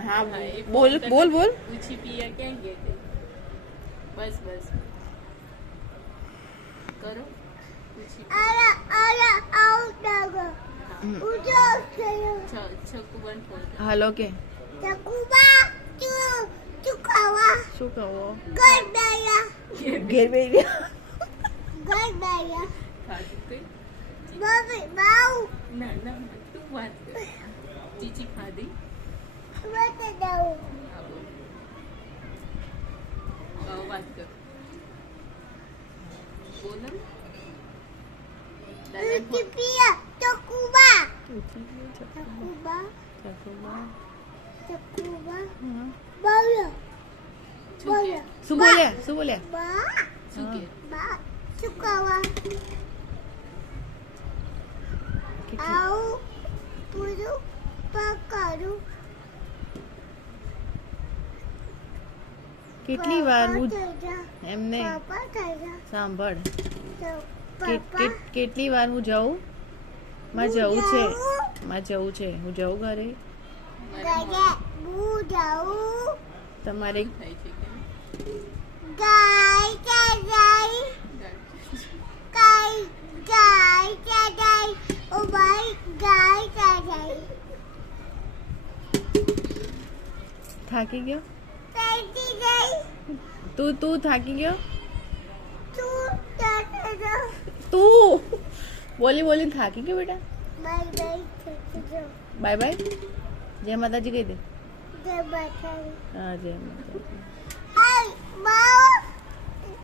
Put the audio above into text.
हाँ बोल बोल बोल ऊंची पिया क्या गए थे बस बस करो ऊंची छक्कू बंद कर दो હાલો કે શું કહો ઘેર બેહી રહ્યા खाती कोई ना ना तू बात कर चीची खा दी बात कर बोलो શું બોલે શું બોલે શું કે કેટલી વાર હું એમને સાંભળ કેટલી વાર હું જાઉં મારે જવું છે હું જાઉં ઘરે તમારે થાય છે કે થાકી ગયો તું થાકી ગયો તું બોલી થાકી ગયો બેટા બાય બાય જય માતાજી કહી દે હા જય માતાજી